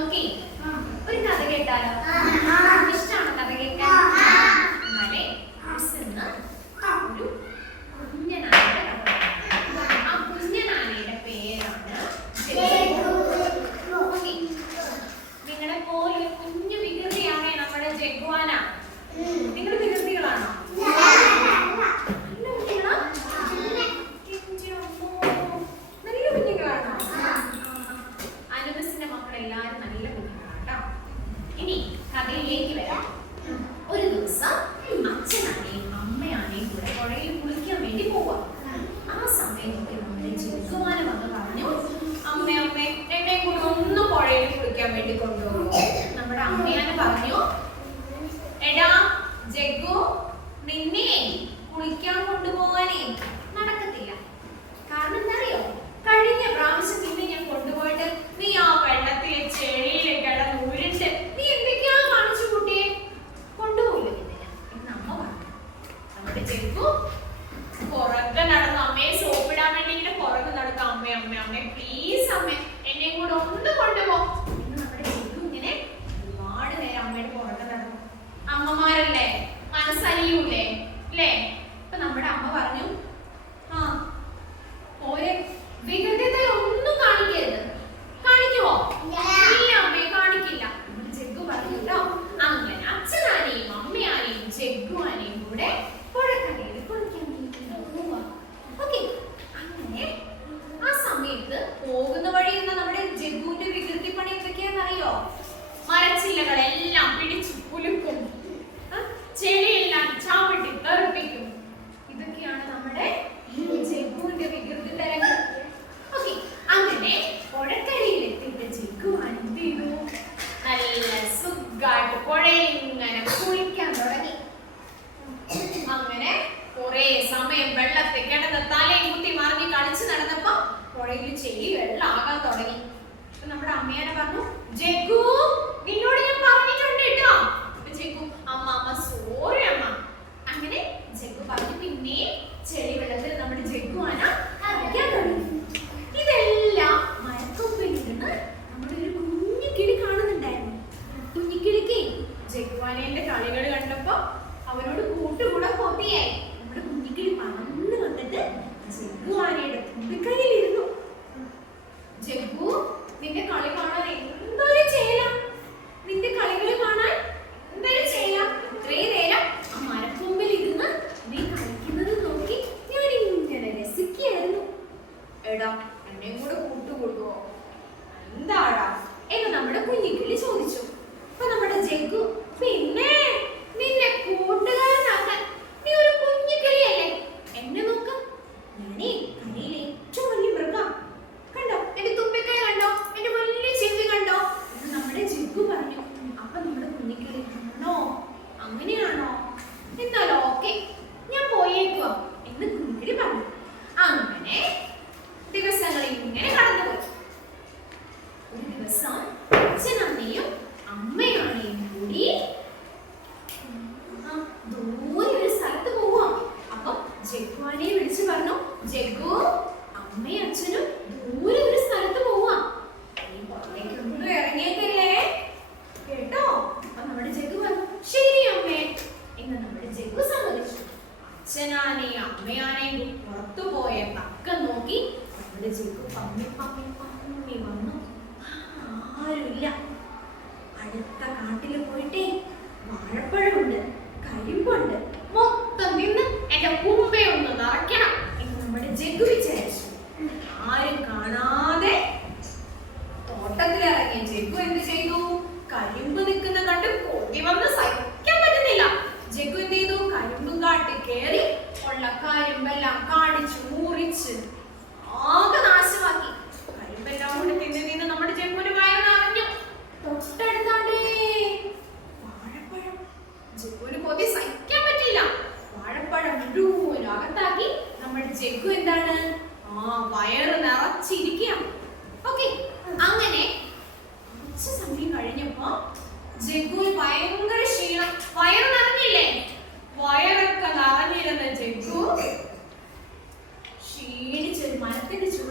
നമുക്കേ ഒരു കഥ കേട്ടാലോ? ഇഷ്ടമാണോ കഥ കേൾക്കാൻ? എന്നാലേ ഇന്ന് ഒരു കുഞ്ഞനാനയുടെ കഥ. ആ കുഞ്ഞനാനയുടെ പേരാണ് നിങ്ങളെ പോലെ കുഞ്ഞു വികൃതിയാണേ നമ്മുടെ ജഗ്വാന. നിങ്ങൾ വികൃതികളാണോ? നല്ല കുഞ്ഞുങ്ങളാണോ? അനുബസിന്റെ മക്കളെല്ലാരും നല്ല കുഞ്ഞുങ്ങളാട്ടോ. ഇനി കഥയിലേക്ക് വരാം. ഒരു ദിവസം അച്ഛനാനെയും അമ്മയാനെയും കൂടെ പുഴയിൽ കുളിക്കാൻ വേണ്ടി പോവാം. ആ സമയത്ത് നമ്മുടെ ജഗ്വാന വന്ന് പറഞ്ഞു, അമ്മേ എന്നെ കൂടെ ഒന്ന് പുഴയിൽ കുളിക്കാൻ വേണ്ടി കൊണ്ടുപോകും. നമ്മുടെ അമ്മയാനെ പറഞ്ഞു, എടാ ജഗ്ഗു, നിന്നെ കുളിക്കാൻ കൊണ്ടുപോകാനേ നടക്കത്തില്ല. കാരണം എന്താ അറിയോ? കഴിഞ്ഞ പ്രാവശ്യം നിന്നെ ഞാൻ കൊണ്ടുപോയിട്ട് നീ ആ വെള്ളത്തിലെ ചെളിയിലെ കിടന്ന് ഉരുണ്ട് നീ എന്തൊക്കെയാ കാണിച്ചു കുട്ടിയെ, കൊണ്ടുപോയില്ല എന്ന് അമ്മ പറഞ്ഞു. നമ്മുടെ ജഗ്ഗു പുറകെ നടന്നു അമ്മയെ സോപ്പിടാൻ വേണ്ടി ഇങ്ങനെ പുറകെ നടക്കും. അമ്മേ പ്ലീസ് അമ്മേ എന്നെ കൂടെ ഒന്ന് കൊണ്ടുപോ എന്ന് നമ്മുടെ ജഗ്ഗു ഇങ്ങനെ ഒരുപാട് നേരം അമ്മയുടെ പുറകെ നടന്നു. അമ്മമാരല്ലേ, മനസ്സലിയൂലേ അല്ലേ? അപ്പൊ നമ്മുടെ അമ്മ പറഞ്ഞു, ആ പോരെ, വികൃതത്തിൽ ഒന്നും കാണിക്കരുത്. കാണിക്കുവോ? ഇല്ല അമ്മയെ കാണിക്കില്ല. ജഗ്ഗു പറഞ്ഞു കേട്ടോ. അങ്ങനെ അച്ഛനാനെയും അമ്മയാനെയും ജഗ്ഗുവാനെയും കൂടെ പുഴക്കരയിൽ കുളിക്കാൻ പോവാ. ഓക്കെ, അങ്ങനെ ആ സമയത്ത് പോകുന്ന വഴി എന്ന നമ്മുടെ ജഗ്ഗുവിന്റെ വികൃതി പണി എന്തൊക്കെയാണെന്നറിയോ? മരച്ചില്ലകളെല്ലാം പിടിച്ചു കുലുക്കും, ചെളിയെല്ലാം ചാവട്ടി തെറിപ്പിക്കും. ഇതൊക്കെയാണ് നമ്മുടെ ജഗ്ഗുവിന്റെ വികൃതി തരങ്ങൾ. ഓക്കെ, അങ്ങനെ പുഴക്കരയിൽ എത്തിയിട്ട് ജഗ്ഗുവാൻ എന്ത് ചെയ്തു? നല്ല സുഖമായിട്ട് പുഴയിൽ ഇങ്ങനെ കുളിക്കാൻ തുടങ്ങി. അങ്ങനെ കുറെ സമയം വെള്ളത്തിൽ കിടന്ന് തലയും കുത്തി മറിഞ്ഞ് കളിച്ച് നടന്നപ്പോ പുഴയിൽ ചെളി വെള്ളമാകാൻ തുടങ്ങി. അപ്പൊ നമ്മുടെ അമ്മയോട് പറഞ്ഞു, ജഗ്ഗു നിന്നോട് ഞാൻ പറഞ്ഞിട്ടുണ്ട് കേട്ടോ. ജഗ്ഗു അമ്മ സോറി അമ്മ. അങ്ങനെ ജഗ്ഗു പറഞ്ഞു. പിന്നെ ചെളി വെള്ളത്തിൽ നമ്മുടെ ജഗ്ഗുവാന കളിക്കാൻ തുടങ്ങി. ഇതെല്ലാം മരക്കൊമ്പിൽ നിന്ന് നമ്മുടെ ഒരു കുഞ്ഞു കിളി കാണുന്നുണ്ടായിരുന്നു. കുഞ്ഞിക്കിളിക്ക് ജഗ്ഗുവാനേന്റെ കളികൾ കണ്ടപ്പോ അവനോട് കൂട്ടുകൂടാൻ കൊതിയായി. നമ്മുടെ കുഞ്ഞിക്കിളി പറന്ന് വന്നിട്ട് ജഗ്ഗുവാനയുടെ തുമ്പിക്കൈയിലിരുന്നു. ജഗ്ഗു, നിന്റെ കളി കാണാൻ എന്തൊരു ചേല, നിന്റെ കളികൾ കാണാൻ എന്തൊരു ചേല. ഇത്രയും നേരം ആ മരക്കൊമ്പിൽ ഇരുന്ന് നീ കളിക്കുന്നത് നോക്കി ഞാൻ ഇങ്ങനെ രസിക്കുകയായിരുന്നു. എടാ എന്നെയും കൂടെ കൂട്ടുകൂടുവോ? എന്താടാ എന്ന് നമ്മുടെ കുഞ്ഞിക്കിളി ചോദിച്ചു. അപ്പൊ നമ്മുടെ ജഗ്ഗു, പിന്നെ നിന്നെ കൂട്ടുകാരനാക്കാൻ നീ ഒരു കുഞ്ഞിക്കിളിയല്ലേ, എന്നെ നോക്ക്, ഞാനേ കരയിൽ ഏറ്റവും വലിയ മൃഗം. കണ്ടോ എന്റെ തുമ്പിക്കൈ കണ്ടോ, എന്റെ വലിയ ചെവി കണ്ടോ എന്ന് നമ്മുടെ ജഗ്ഗു പറഞ്ഞു. അപ്പൊ നമ്മുടെ കുഞ്ഞിക്കിളി, ആണോ അങ്ങനെയാണോ, എന്നാലോ ഓക്കെ ഞാൻ പോയേക്കുവാ എന്ന് കുഞ്ഞിക്കിളി പറഞ്ഞു. അങ്ങനെ ദിവസങ്ങൾ ഇങ്ങനെ കടന്നുപോയി. ഒരു ദിവസം അച്ഛനമ്മയും അമ്മയാണെയും കൂടി ദൂരെ ഒരു സ്ഥലത്ത് പോവാ. അപ്പൊ ജഗ്ഗുവാനെ വിളിച്ചു പറഞ്ഞു, ജഗ്ഗു അമ്മയും അച്ഛനും ദൂരെ ഒരു സ്ഥലത്ത് പോവാ, നീ പുറത്തേക്കൊന്നും ഇറങ്ങിയേക്കല്ലേ കേട്ടോ. അപ്പൊ നമ്മുടെ ജഗ്ഗു പറഞ്ഞു, ശരി അമ്മേ എന്ന് നമ്മുടെ ജഗ്ഗു സമ്മതിച്ചു. അച്ഛനാനെയും അമ്മയാനെയും പുറത്തു പോയ പക്കം നോക്കി നമ്മുടെ ജഗ്ഗു പമ്മി വന്നു. ആരുമില്ല. അടുത്ത കാട്ടിൽ പോയിട്ടേ വാഴപ്പഴമുണ്ട്, കരിമ്പുണ്ട്, മൊത്തം നിന്ന് എന്റെ കുമ്പെ ഒന്ന് നിറയ്ക്കണം എന്ന് നമ്മുടെ ജഗ്ഗു വിചാരിച്ചു. ആരും കാണാതെ തോട്ടത്തിലിറങ്ങിയ ജഗ്ഗു എന്ത് ചെയ്തു? കരിമ്പ് നിൽക്കുന്ന കണ്ട് കൊതി വന്ന് സഹിക്കാൻ പറ്റുന്നില്ല. ജഗ്ഗു എന്ത് ചെയ്തു? കരിമ്പും കാട്ടി കയറി ഉള്ള കരിമ്പെല്ലാം കാണിച്ചു മുറിച്ച് ആകെ നാശമാക്കി. കരിമ്പെല്ലാം കൂടി തിന്ന് നമ്മുടെ ജഗ്ഗുവിന് വയറ് നിറഞ്ഞു. തൊട്ടടുത്താണ്ടേ വാഴപ്പഴം. ജഗ്ഗുവിന് കൊതി സഹിക്കാൻ പറ്റില്ല. വാഴപ്പഴം മുഴുവൻ അകത്താക്കി നമ്മുടെ ജഗ്ഗു എന്താണ് വയറ് നിറച്ചിരിക്കുകയാണ്. ഓക്കെ, അങ്ങനെ കുറച്ച് സമയം കഴിഞ്ഞപ്പോ ജഗ്ഗുവിന് ഭയങ്കര ക്ഷീണം. വയറ് നിറഞ്ഞില്ലേ? വയറൊക്കെ നിറഞ്ഞിരുന്ന ജഗ്ഗു ക്ഷീണിച്ചൊരു മരത്തിന്റെ ചുവട്ടിൽ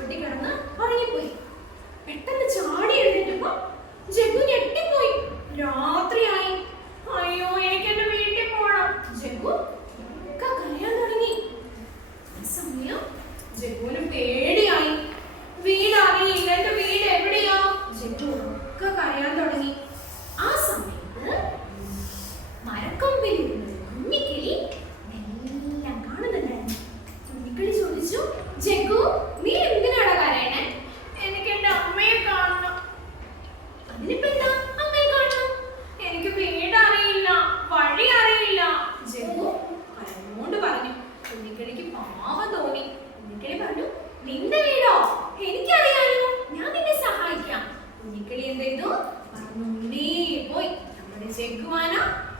കുഞ്ഞിക്കിളി എന്ത് ചെയ്തു? പറന്നേ പോയി. നമ്മുടെ ജഗ്ഗുവാന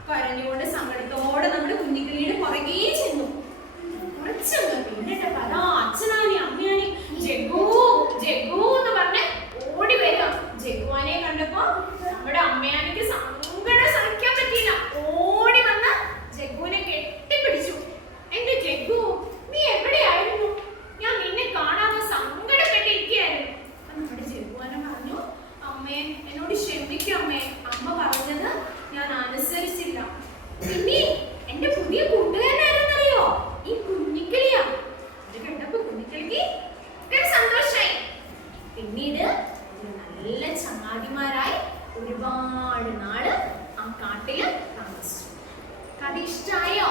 കരഞ്ഞുകൊണ്ട് സങ്കടത്തോടെ നമ്മുടെ കുഞ്ഞിക്കിളിയുടെ പുറകെ ചെന്നു. കുറച്ചൊന്ന് പിന്നിട്ട് പറ അച്ഛനാനി അമ്മയാനി ജഗ്ഗു ജഗ്ഗു എന്ന് പറഞ്ഞ് ഓടി വരിക. ജഗ്ഗുവാനെ കണ്ടപ്പോ നമ്മുടെ അമ്മയാനിക്ക് സങ്കടം സഹിക്കാൻ പറ്റിയില്ല. ഓടി വന്ന് ജഗ്ഗുവിനെ കെട്ടിപ്പിടിച്ചു. എന്റെ ജഗ്ഗു, നീ എവിടെയായിരുന്നു? ഞാൻ നിന്നെ കാണാതെ സങ്കടപ്പെട്ടിരിക്കുകയായിരുന്നു. നമ്മുടെ ജഗ്ഗുവാന പറഞ്ഞു, അമ്മേ എന്നോട് ക്ഷമിക്കമ്മേ, അമ്മ പറഞ്ഞത് ഞാൻ അനുസരിച്ചില്ല. പിന്നെ എന്റെ പുതിയ കൂട്ടുകാരനാരെന്നറിയോ? ഈ കുഞ്ഞിക്കിളിയാ. അത് കണ്ടപ്പോ കുഞ്ഞിക്കിളിക്ക് സന്തോഷായി. പിന്നീട് നല്ല ചങ്ങാതിമാരായി ഒരുപാട് നാള് ആ കാട്ടില് താമസിച്ചു. കഥ ഇഷ്ടായോ?